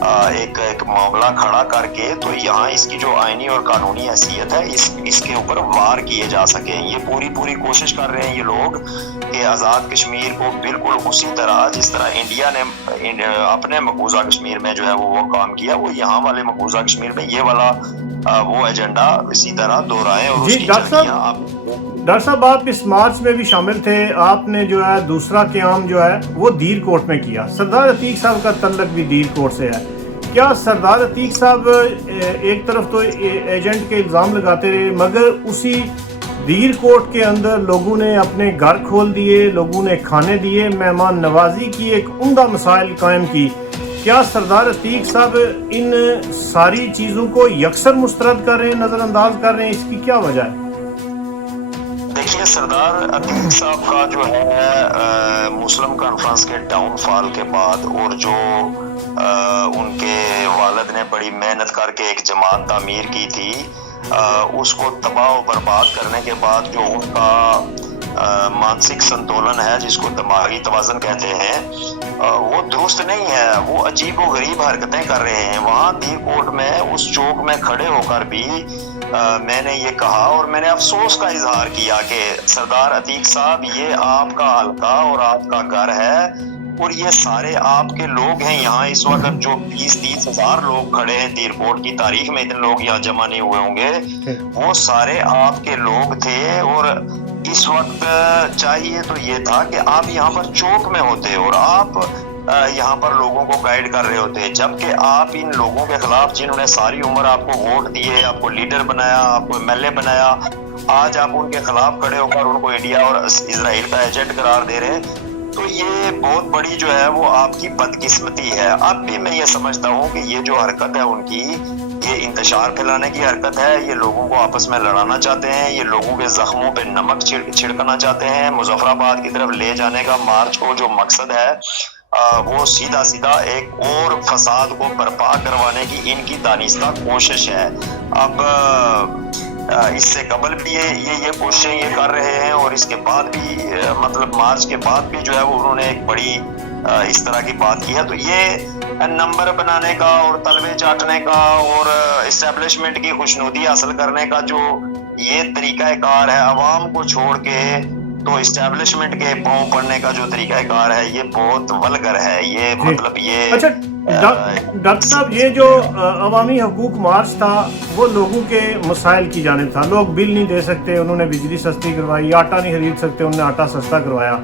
ایک معاملہ کھڑا کر کے تو یہاں اس کی جو آئینی اور قانونی حیثیت ہے اس کے اوپر وار کیے جا سکیں. یہ پوری کوشش کر رہے ہیں یہ لوگ کہ آزاد کشمیر کو بالکل اسی طرح جس طرح انڈیا نے اپنے مقبوضہ کشمیر میں جو ہے وہ کام کیا، وہ یہاں والے مقبوضہ کشمیر میں یہ والا وہ ایجنڈا اسی طرح دہرائیں. اور جی ڈاکٹر صاحب آپ اس مارچ میں بھی شامل تھے. آپ نے جو ہے دوسرا قیام جو ہے وہ دیر کوٹ میں کیا. سردار عتیق صاحب کا تعلق بھی دیر کوٹ سے ہے. کیا سردار عتیق صاحب ایک طرف تو ایجنٹ کے الزام لگاتے رہے، مگر اسی دیر کوٹ کے اندر لوگوں نے اپنے گھر کھول دیے، لوگوں نے کھانے دیے، مہمان نوازی کی ایک عمدہ مسائل قائم کی. کیا سردار عتیق صاحب ان ساری چیزوں کو یکسر مسترد کر رہے ہیں، نظر انداز کر رہے ہیں؟ اس کی کیا وجہ ہے؟ دیکھیے سردار عتیق صاحب کا جو ہے مسلم کانفرنس کے ڈاؤن فال کے بعد اور جو ان کے والد نے بڑی محنت کر کے ایک جماعت تعمیر کی تھی، اس کو تباہ و برباد کرنے کے بعد جو ان کا مانسک سنتولن ہے جس کو دماغی توازن کہتے ہیں وہ درست نہیں ہے. وہ عجیب و غریب حرکتیں کر رہے ہیں. وہاں دیر کوٹ میں اس چوک میں کھڑے ہو کر بھی میں نے یہ کہا اور میں نے افسوس کا اظہار کیا کہ سردار عتیق صاحب یہ آپ کا حلقہ اور آپ کا گھر ہے اور یہ سارے آپ کے لوگ ہیں. یہاں اس وقت جو 20-30 ہزار لوگ کھڑے ہیں، دیر کوٹ کی تاریخ میں اتنے لوگ یہاں جمع نہیں ہوئے ہوں گے، وہ سارے آپ کے لوگ تھے. اور اس وقت چاہیے تو یہ تھا کہ آپ یہاں پر چوک میں ہوتے اور آپ یہاں پر لوگوں کو گائیڈ کر رہے ہوتے، جبکہ آپ ان لوگوں کے خلاف جنہوں نے ساری عمر آپ کو ووٹ دیے، آپ کو لیڈر بنایا، آپ کو MLA بنایا، آج آپ ان کے خلاف کھڑے ہو کر ان کو انڈیا اور اسرائیل کا ایجنٹ قرار دے رہے ہیں. تو یہ بہت بڑی جو ہے وہ آپ کی بدقسمتی ہے. اب بھی میں یہ سمجھتا ہوں کہ یہ جو حرکت ہے ان کی، یہ انتشار پھیلانے کی حرکت ہے. یہ لوگوں کو آپس میں لڑانا چاہتے ہیں، یہ لوگوں کے زخموں پہ نمک چھڑکنا چاہتے ہیں. مظفر آباد کی طرف لے جانے کا مارچ کو جو مقصد ہے وہ سیدھا ایک اور فساد کو برپا کروانے کی ان کی دانستہ کوشش ہے. اب اس سے قبل بھی یہ کوششیں یہ کر رہے ہیں اور اس کے بعد بھی مطلب مارچ کے بعد بھی جو ہے وہ انہوں نے ایک بڑی اس طرح کی بات کی ہے. تو یہ نمبر بنانے کا اور تلوے چاٹنے کا اور اسٹیبلشمنٹ کی خوشنودی حاصل کرنے کا جو یہ طریقہ کار ہے، عوام کو چھوڑ کے تو اسٹیبلشمنٹ کے پاؤں پڑنے کا جو طریقہ کار ہے، یہ بہت ولگر ہے. یہ مطلب یہ اچھا ڈاکٹر صاحب، یہ جو عوامی حقوق مارچ تھا وہ لوگوں کے مسائل کی جانب تھا. لوگ بل نہیں دے سکتے، انہوں نے بجلی سستی کروائی. آٹا نہیں خرید سکتے، انہوں نے آٹا سستا کروایا.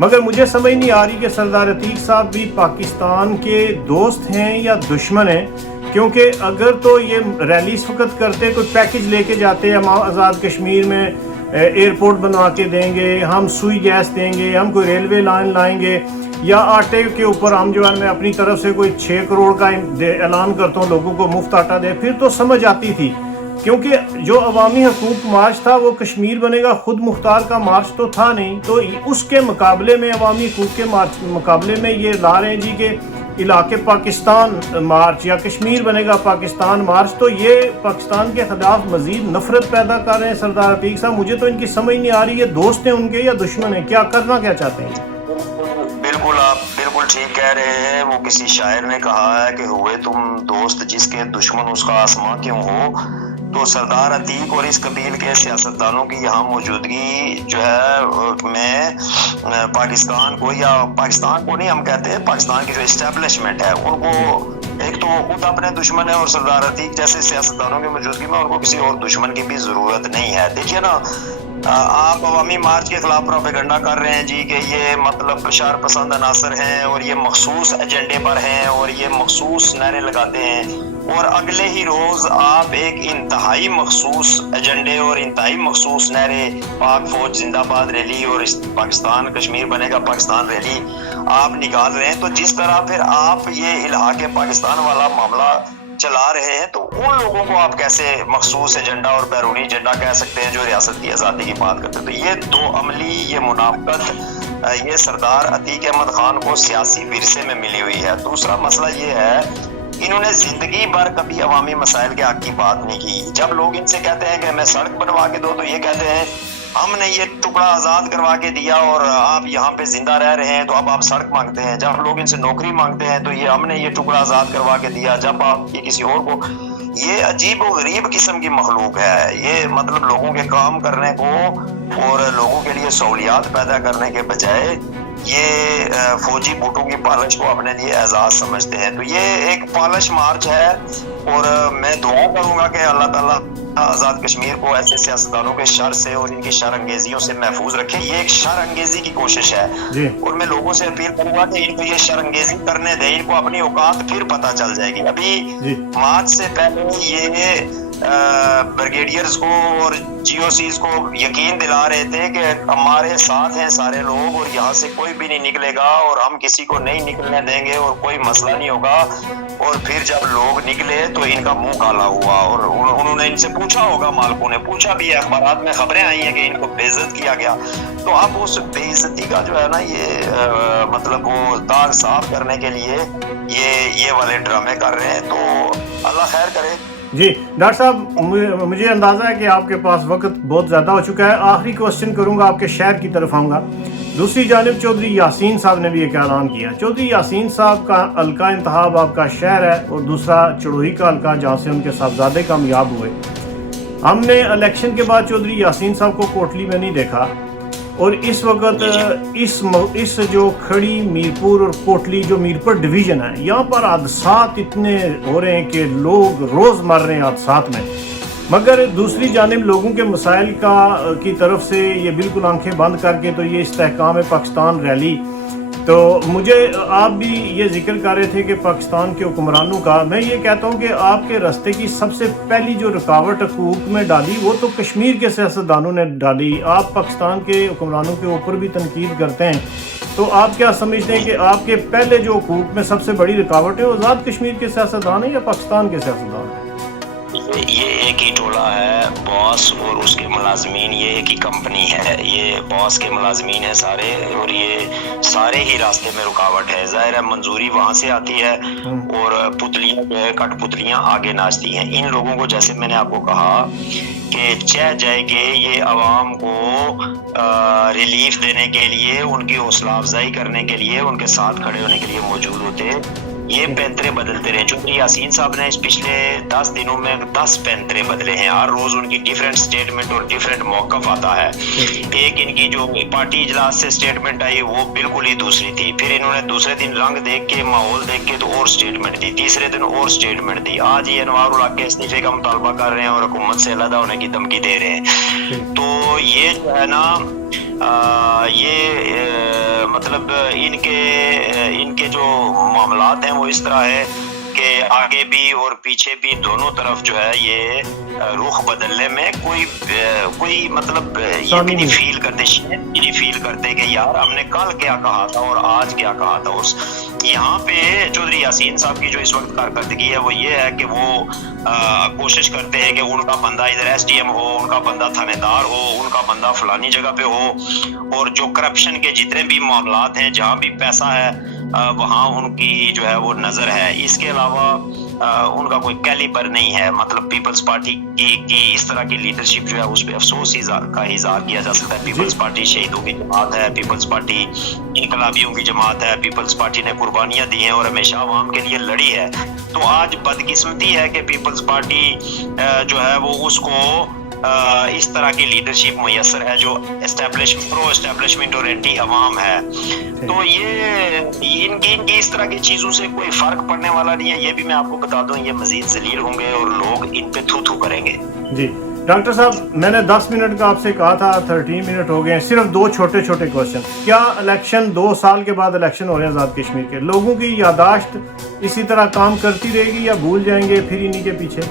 مگر مجھے سمجھ نہیں آ رہی کہ سردار عتیق صاحب بھی پاکستان کے دوست ہیں یا دشمن ہیں. کیونکہ اگر تو یہ ریلی اس وقت کرتے، کوئی پیکج لے کے جاتے، ہم آزاد کشمیر میں ایئرپورٹ بنوا کے دیں گے، ہم سوئی گیس دیں گے، ہم کوئی ریلوے لائن لائیں گے، یا آٹے کے اوپر ہم جو ہے میں اپنی طرف سے کوئی 6 کروڑ کا اعلان کرتا ہوں لوگوں کو مفت آٹا دے، پھر تو سمجھ آتی تھی. کیونکہ جو عوامی حقوق مارچ تھا وہ کشمیر بنے گا خود مختار کا مارچ تو تھا نہیں. تو اس کے مقابلے میں عوامی حقوق کے مقابلے میں یہ لا رہے ہیں جی کہ علاقے پاکستان مارچ یا کشمیر بنے گا پاکستان مارچ. تو یہ پاکستان کے خلاف مزید نفرت پیدا کر رہے ہیں سردار عتیق صاحب. مجھے تو ان کی سمجھ نہیں آ رہی، یہ دوست ہیں ان کے یا دشمن ہیں؟ کیا کرنا کیا چاہتے ہیں؟ بالکل آپ بالکل ٹھیک کہہ رہے ہیں. وہ کسی شاعر نے کہا ہے کہ ہوئے تم دوست جس کے دشمن اس کا آسماں کیوں ہو. تو سردار عتیق اور اس قبیل کے سیاستدانوں کی یہاں موجودگی جو ہے میں پاکستان کو، یا پاکستان کو نہیں ہم کہتے ہیں، پاکستان کی جو اسٹیبلشمنٹ ہے ان کو، ایک تو خود اپنے دشمن ہے اور سردار عتیق جیسے سیاستدانوں کی موجودگی میں ان کو کسی اور دشمن کی بھی ضرورت نہیں ہے. دیکھیے نا، آپ عوامی مارچ کے خلاف پروپیگنڈا کر رہے ہیں جی کہ یہ مطلب بشار پسند عناصر ہیں اور یہ مخصوص ایجنڈے پر ہیں اور یہ مخصوص نعرے لگاتے ہیں، اور اگلے ہی روز آپ ایک انتہائی مخصوص ایجنڈے اور انتہائی مخصوص نعرے، پاک فوج زندہ باد ریلی اور پاکستان کشمیر بنے گا پاکستان ریلی آپ نکال رہے ہیں. تو جس طرح پھر آپ یہ الحاق پاکستان والا معاملہ چلا رہے ہیں، تو ان لوگوں کو آپ کیسے مخصوص ایجنڈا اور بیرونی ایجنڈا کہہ سکتے ہیں جو ریاست کی آزادی کی بات کرتے ہیں؟ تو یہ دو عملی، یہ منافقت یہ سردار عتیق احمد خان کو سیاسی ورثے میں ملی ہوئی ہے. دوسرا مسئلہ یہ ہے، انہوں نے زندگی بھر کبھی عوامی مسائل کے حق کی بات نہیں کی. جب لوگ ان سے کہتے ہیں کہ ہمیں سڑک بنوا کے دو، تو یہ کہتے ہیں ہم نے یہ ٹکڑا آزاد کروا کے دیا اور آپ یہاں پہ زندہ رہ رہے ہیں تو اب آپ سڑک مانگتے ہیں. جب لوگ ان سے نوکری مانگتے ہیں تو یہ ہم نے یہ ٹکڑا آزاد کروا کے دیا. جب آپ یہ کسی اور کو, یہ عجیب و غریب قسم کی مخلوق ہے یہ. مطلب لوگوں کے کام کرنے کو اور لوگوں کے لیے سہولیات پیدا کرنے کے بجائے یہ فوجی بوٹوں کی پالش کو اپنے لیے اعزاز سمجھتے ہیں. تو یہ ایک پالش مارچ ہے اور میں دعا کروں گا کہ اللہ تعالیٰ آزاد کشمیر کو ایسے سیاستدانوں کے شر سے اور ان کی شر انگیزیوں سے محفوظ رکھے. یہ ایک شر انگیزی کی کوشش ہے اور میں لوگوں سے اپیل کروں گا کہ ان کو یہ شر انگیزی کرنے دیں. ان کو اپنی اوقات پھر پتہ چل جائے گی. ابھی مارچ سے پہلے یہ بریگیڈیئرز کو اور جی او سیز کو یقین دلا رہے تھے کہ ہمارے ساتھ ہیں سارے لوگ اور یہاں سے کوئی بھی نہیں نکلے گا اور ہم کسی کو نہیں نکلنے دیں گے اور کوئی مسئلہ نہیں ہوگا. اور پھر جب لوگ نکلے تو ان کا منہ کالا ہوا اور انہوں نے ان سے پوچھا ہوگا, مالکوں نے پوچھا بھی ہے, اخبارات میں خبریں آئی ہیں کہ ان کو بے عزت کیا گیا. تو اب اس بے عزتی کا جو ہے نا یہ مطلب وہ داغ صاف کرنے کے لیے یہ والے ڈرامے کر رہے ہیں. تو اللہ خیر کرے. جی ڈاکٹر صاحب, مجھے اندازہ ہے کہ آپ کے پاس وقت بہت زیادہ ہو چکا ہے. آخری کوشچن کروں گا, آپ کے شہر کی طرف آؤں گا. دوسری جانب چودھری یاسین صاحب نے بھی ایک اعلان کیا. چودھری یاسین صاحب کا حلقہ انتخاب آپ کا شہر ہے اور دوسرا چڑوئی کا حلقہ جہاں سے ان کے صاحبزادے کامیاب ہوئے. ہم نے الیکشن کے بعد چودھری یاسین صاحب کو کوٹلی میں نہیں دیکھا اور اس وقت اس جو کھڑی میرپور اور کوٹلی جو میرپور ڈویژن ہے یہاں پر حادثات اتنے ہو رہے ہیں کہ لوگ روز مر رہے ہیں حادثات میں. مگر دوسری جانب لوگوں کے مسائل کی طرف سے یہ بالکل آنکھیں بند کر کے تو یہ استحکام پاکستان ریلی. تو مجھے آپ بھی یہ ذکر کر رہے تھے کہ پاکستان کے حکمرانوں کا, میں یہ کہتا ہوں کہ آپ کے راستے کی سب سے پہلی جو رکاوٹ حقوق میں ڈالی وہ تو کشمیر کے سیاستدانوں نے ڈالی. آپ پاکستان کے حکمرانوں کے اوپر بھی تنقید کرتے ہیں, تو آپ کیا سمجھتے ہیں کہ آپ کے پہلے جو حقوق میں سب سے بڑی رکاوٹ ہے وہ آزاد کشمیر کے سیاستدان ہیں یا پاکستان کے سیاستدان ہیں؟ یہ ایک ہی ٹولہ ہے, باس اور اس کے ملازمین. یہ ایک ہی کمپنی ہے, یہ باس کے ملازمین ہیں سارے اور یہ سارے ہی راستے میں رکاوٹ ہے. ظاہر ہے منظوری وہاں سے آتی ہے اور پتلیاں جو ہے کٹ پتلیاں آگے ناچتی ہیں. ان لوگوں کو جیسے میں نے آپ کو کہا کہ چہ جائے کہ یہ عوام کو ریلیف دینے کے لیے, ان کی حوصلہ افزائی کرنے کے لیے, ان کے ساتھ کھڑے ہونے کے لیے موجود ہوتے. یہ پینترے بدلتے رہے. چودھری یاسین صاحب نے اس پچھلے 10 دنوں میں 10 پینترے بدلے ہیں. ہر روز ان کی ڈیفرنٹ سٹیٹمنٹ اور ڈیفرنٹ موقف آتا ہے. ایک ان کی جو پارٹی اجلاس سے سٹیٹمنٹ آئی وہ بالکل ہی دوسری تھی. پھر انہوں نے دوسرے دن رنگ دیکھ کے, ماحول دیکھ کے تو اور سٹیٹمنٹ دی. تیسرے دن اور سٹیٹمنٹ دی. آج یہ انوار الحق کے استعفے کا مطالبہ کر رہے ہیں اور حکومت سے علیحدہ ہونے کی دھمکی دے رہے ہیں. تو یہ جو ہے نا یہ مطلب ان کے جو معاملات ہیں وہ اس طرح ہے کہ آگے بھی اور پیچھے بھی دونوں طرف جو ہے یہ رخ بدلنے میں کوئی مطلب یہ بھی نہیں فیل کرتے, نہیں فیل کرتے کہ یار ہم نے کل کیا کہا تھا اور آج کیا کہا تھا. یہاں پہ چودھری یاسین صاحب کی جو اس وقت کارکردگی ہے وہ یہ ہے کہ وہ کوشش کرتے ہیں کہ ان کا بندہ ادھر ایس ڈی ایم ہو, ان کا بندہ تھانے دار ہو, ان کا بندہ فلانی جگہ پہ ہو, اور جو کرپشن کے جتنے بھی معاملات ہیں جہاں بھی پیسہ ہے وہاں ان کی جو ہے وہ نظر ہے. اس کے علاوہ ان کا کوئی کیلیبر نہیں ہے. مطلب پیپلز پارٹی کی اس طرح کی لیڈرشپ جو ہے اس پہ افسوس کا اظہار کیا جا سکتا ہے. پیپلز پارٹی شہیدوں کی جماعت ہے, پیپلز پارٹی انقلابیوں کی جماعت ہے, پیپلز پارٹی نے قربانیاں دی ہیں اور ہمیشہ عوام کے لیے لڑی ہے. تو آج بدقسمتی ہے کہ پیپلز پارٹی جو ہے وہ اس کو اس طرح کی لیڈرشپ میسر ہے جو پرو اسٹیبلشمنٹ اور اینٹی عوام ہے. تو یہ ان کی اس طرح کی چیزوں سے کوئی فرق پڑنے والا نہیں ہے. یہ بھی میں آپ کو بتا دوں یہ مزید ذلیل ہوں گے اور لوگ ان پہ تھو تھو کریں گے. جی ڈاکٹر صاحب, میں نے 10 منٹ کا آپ سے کہا تھا, 13 منٹ ہو گئے ہیں. صرف 2 چھوٹے چھوٹے کوشچن. کیا الیکشن 2 سال کے بعد الیکشن ہو رہے ہیں آزاد کشمیر کے, لوگوں کی یادداشت اسی طرح کام کرتی رہے گی یا بھول جائیں گے پھر انہی کے پیچھے؟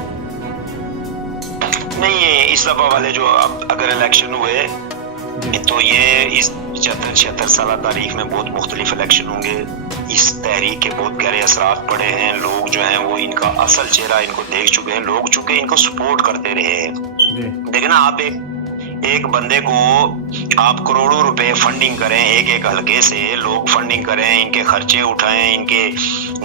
نہیں, اس دفعہ والے جو اگر الیکشن ہوئے تو یہ اس 75-76 سالہ تاریخ میں بہت مختلف الیکشن ہوں گے. اس تحریک کے بہت گہرے اثرات پڑے ہیں. لوگ جو ہیں وہ ان کا اصل چہرہ ان کو دیکھ چکے ہیں. لوگ چونکہ ان کو سپورٹ کرتے رہے ہیں. دیکھنا آپ ایک بندے کو آپ کروڑوں روپے فنڈنگ کریں, ایک حلقے سے لوگ فنڈنگ کریں, ان کے خرچے اٹھائیں, ان کے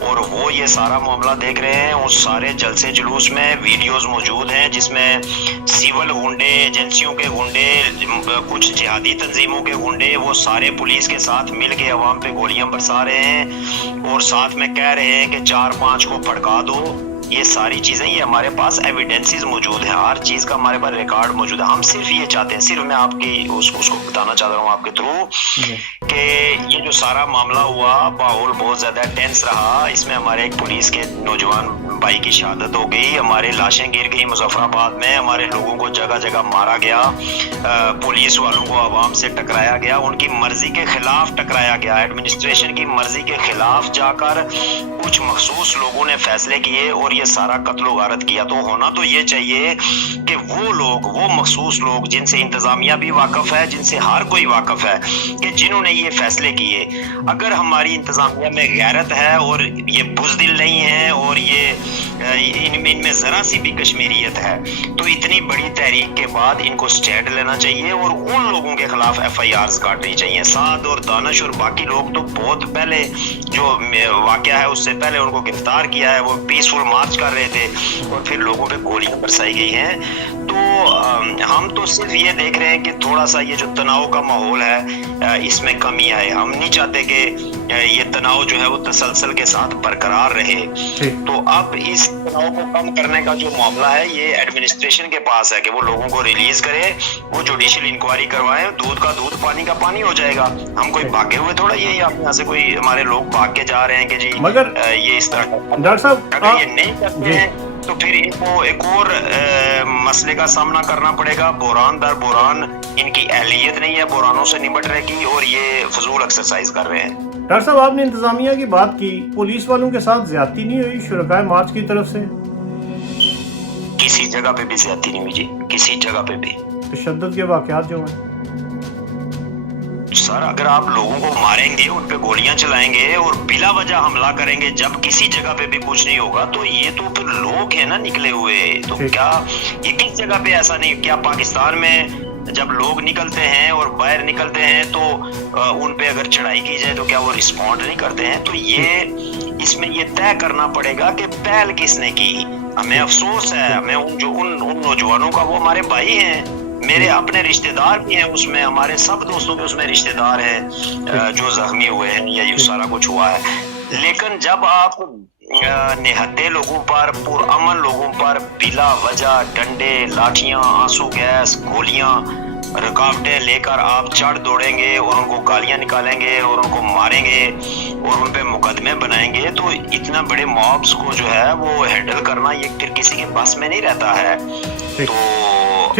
اور وہ یہ سارا معاملہ دیکھ رہے ہیں. اس سارے جلسے جلوس میں ویڈیوز موجود ہیں جس میں سول گنڈے، ایجنسیوں کے گنڈے، کچھ جہادی تنظیموں کے گنڈے، وہ سارے پولیس کے ساتھ مل کے عوام پہ گولیاں برسا رہے ہیں اور ساتھ میں کہہ رہے ہیں کہ 4-5 کو پھڑکا دو. یہ ساری چیزیں، یہ ہمارے پاس ایویڈنسز موجود ہیں، ہر چیز کا ہمارے پاس ریکارڈ موجود ہے. ہم صرف یہ چاہتے ہیں، صرف میں آپ کی اس کو بتانا چاہتا ہوں آپ کے تھرو کہ یہ جو سارا معاملہ ہوا، ماحول بہت زیادہ ٹینس رہا. اس میں ہمارے ایک پولیس کے نوجوان بھائی کی شہادت ہو گئی، ہمارے لاشیں گر گئی مظفر آباد میں، ہمارے لوگوں کو جگہ جگہ مارا گیا، پولیس والوں کو عوام سے ٹکرایا گیا، ان کی مرضی کے خلاف ٹکرایا گیا، ایڈمنسٹریشن کی مرضی کے خلاف جا کر کچھ مخصوص لوگوں نے فیصلے کیے اور یہ سارا قتل و غارت کیا. تو ہونا تو یہ چاہیے کہ وہ لوگ، وہ مخصوص لوگ جن سے انتظامیہ بھی واقف ہے، جن سے ہر کوئی واقف ہے کہ جنہوں نے یہ فیصلے کیے، اگر ہماری انتظامیہ میں غیرت ہے اور یہ بزدل نہیں ہے اور یہ ان میں ذرا سی بھی کشمیریت ہے، تو اتنی بڑی تحریک کے بعد ان کو سٹینڈ لینا چاہیے اور ان لوگوں کے خلاف ایف آئی آرز کاٹنی چاہیے. سعد اور دانش اور باقی لوگ تو بہت پہلے، جو واقعہ ہے اس سے پہلے ان کو گرفتار کیا ہے. وہ پیسفل مارچ کر رہے تھے اور پھر لوگوں پہ گولیاں برسائی گئی ہیں. تو ہم تو صرف یہ دیکھ رہے ہیں کہ تھوڑا سا یہ جو تناؤ کا ماحول ہے اس میں کمی آئے. ہم نہیں چاہتے کہ یہ تناؤ جو ہے وہ تسلسل کے ساتھ برقرار رہے. تو اب اس تناؤ کو کم کرنے کا جو معاملہ ہے یہ ایڈمنسٹریشن کے پاس ہے کہ وہ لوگوں کو ریلیز کرے، وہ جوڈیشل انکوائری کروائیں، دودھ کا دودھ پانی کا پانی ہو جائے گا. ہم کوئی بھاگے ہوئے تھوڑا، یہ آپ یہاں سے کوئی ہمارے لوگ بھاگ کے جا رہے ہیں کہ جی مگر یہ اس طرح. ڈاکٹر صاحب اگر یہ نہیں کرتے ہیں تو پھر ان کو ایک اور مسئلے کا سامنا کرنا پڑے گا. بحران در بحران، ان کی اہلیت نہیں ہے بحرانوں سے نمٹنے کی اور یہ فضول ایکسرسائز کر رہے ہیں. ڈاکٹر صاحب آپ نے انتظامیہ کی بات کی، پولیس والوں کے ساتھ زیادتی نہیں ہوئی شرکائے مارچ کی طرف سے؟ کسی جگہ پہ بھی زیادتی نہیں ہوئی جی، کسی جگہ پہ بھی. تشدد کے واقعات جو ہیں سر، اگر آپ لوگوں کو ماریں گے، ان پہ گولیاں چلائیں گے اور بلا وجہ حملہ کریں گے جب کسی جگہ پہ بھی کچھ نہیں ہوگا، تو یہ تو پھر لوگ ہیں نا نکلے ہوئے. تو کیا یہ کس جگہ پہ ایسا نہیں؟ کیا پاکستان میں جب لوگ نکلتے ہیں اور باہر نکلتے ہیں تو ان پہ اگر چڑھائی کی جائے تو کیا وہ رسپونڈ نہیں کرتے ہیں؟ تو یہ اس میں یہ طے کرنا پڑے گا کہ پہل کس نے کی. ہمیں افسوس ہے، ہمیں ان نوجوانوں کا، وہ ہمارے بھائی ہیں، میرے اپنے رشتہ دار بھی ہیں اس میں، ہمارے سب دوستوں کے اس میں رشتہ دار ہیں جو زخمی ہوئے ہیں یا یہ سارا کچھ ہوا ہے. لیکن جب آپ نہتے لوگوں پر، پرامن لوگوں پر بلا وجہ ڈنڈے، لاٹھیاں، آنسو گیس، گولیاں، رکاوٹیں لے کر آپ چڑھ دوڑیں گے اور ان کو گالیاں نکالیں گے اور ان کو ماریں گے اور ان پہ مقدمے بنائیں گے، تو اتنا بڑے مابس کو جو ہے وہ ہینڈل کرنا یہ پھر کسی کے بس میں نہیں رہتا ہے. تو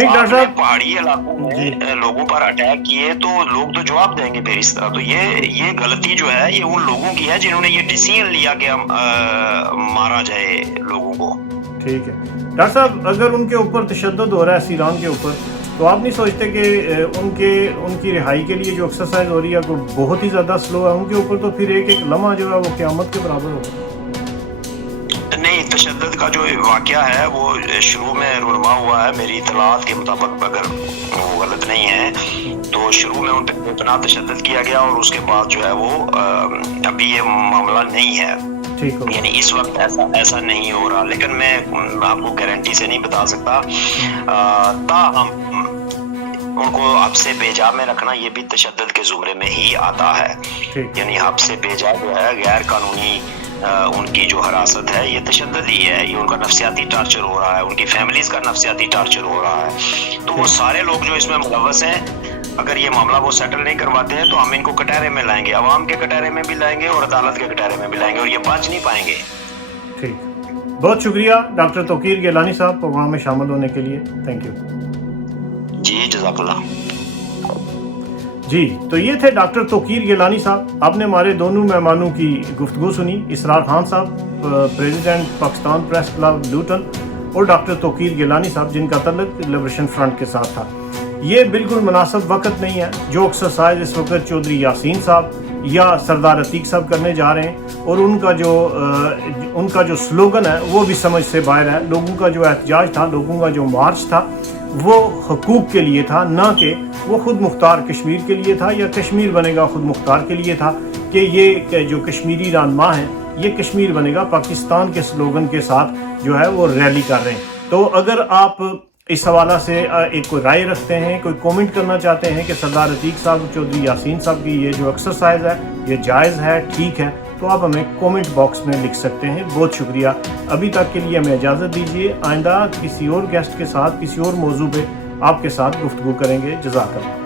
آپ نے پہاڑی علاقوں میں لوگوں پر اٹیک کیے تو لوگ تو جواب دیں گے پھر اس طرح. تو یہ غلطی جو ہے یہ ان لوگوں کی ہے جنہوں نے یہ ڈیسیژن لیا کہ مارا جائے لوگوں کو. ٹھیک ہے ڈاکٹر صاحب، اگر ان کے اوپر تشدد ہو رہا ہے سیران کے اوپر، تو آپ نہیں سوچتے کہ ان کی رہائی کے لیے جو ایکسرسائز ہو رہی ہے وہ بہت ہی زیادہ سلو ہے؟ ان کے اوپر تو پھر ایک لمحہ جو ہے وہ قیامت کے برابر ہوگا. نہیں، تشدد کا جو واقعہ ہے وہ شروع میں رونما ہوا ہے میری اطلاعات کے مطابق، اگر وہ غلط نہیں ہے تو شروع میں ان پہ اتنا تشدد کیا گیا اور اس کے بعد جو ہے وہ ابھی یہ معاملہ نہیں ہے، یعنی اس وقت ایسا نہیں ہو رہا. لیکن میں آپ کو گارنٹی سے نہیں بتا سکتا. تاہم ان کو حب سے بیجا میں رکھنا یہ بھی تشدد کے زمرے میں ہی آتا ہے. یعنی حب سے بیجا جو ہے غیر قانونی ان کی جو حراست ہے یہ تشدد ہی ہے، یہ ان کا نفسیاتی ٹارچر ہو رہا ہے، ان کی فیملیز کا نفسیاتی ٹارچر ہو رہا ہے. تو وہ سارے لوگ جو اس میں ملوث ہیں، اگر یہ معاملہ وہ سیٹل نہیں کرواتے ہیں تو ہم ان کو کٹہرے میں لائیں گے، عوام کے کٹہرے میں بھی لائیں گے اور عدالت کے کٹہرے میں بھی لائیں گے اور یہ بچ نہیں پائیں گے. ٹھیک، بہت شکریہ ڈاکٹر توقیر گیلانی صاحب پروگرام میں شامل ہونے کے لیے. تھینک یو جی، جزاک اللہ. جی، تو یہ تھے ڈاکٹر توقیر گیلانی صاحب. آپ نے ہمارے دونوں مہمانوں کی گفتگو سنی، اسرار خان صاحب پریزیڈنٹ پاکستان پریس کلب لوٹن اور ڈاکٹر توقیر گیلانی صاحب جن کا تعلق لبریشن فرنٹ کے ساتھ تھا. یہ بالکل مناسب وقت نہیں ہے جو ایکسرسائز اس وقت چودھری یاسین صاحب یا سردار عتیق صاحب کرنے جا رہے ہیں، اور ان کا جو سلوگن ہے وہ بھی سمجھ سے باہر ہے. لوگوں کا جو احتجاج تھا، لوگوں کا جو مارچ تھا، وہ حقوق کے لیے تھا، نہ کہ وہ خود مختار کشمیر کے لیے تھا یا کشمیر بنے گا خود مختار کے لیے تھا، کہ یہ جو کشمیری رہنما ہیں یہ کشمیر بنے گا پاکستان کے سلوگن کے ساتھ جو ہے وہ ریلی کر رہے ہیں۔ تو اگر آپ اس حوالہ سے ایک کوئی رائے رکھتے ہیں، کوئی کومنٹ کرنا چاہتے ہیں کہ سردار عتیق صاحب چودھری یاسین صاحب کی یہ جو ایکسرسائز ہے یہ جائز ہے، ٹھیک ہے، تو آپ ہمیں کومنٹ باکس میں لکھ سکتے ہیں۔ بہت شکریہ۔ ابھی تک کے لیے ہمیں اجازت دیجیے، آئندہ کسی اور گیسٹ کے ساتھ کسی اور موضوع پہ آپ کے ساتھ گفتگو کریں گے۔ جزاک اللہ۔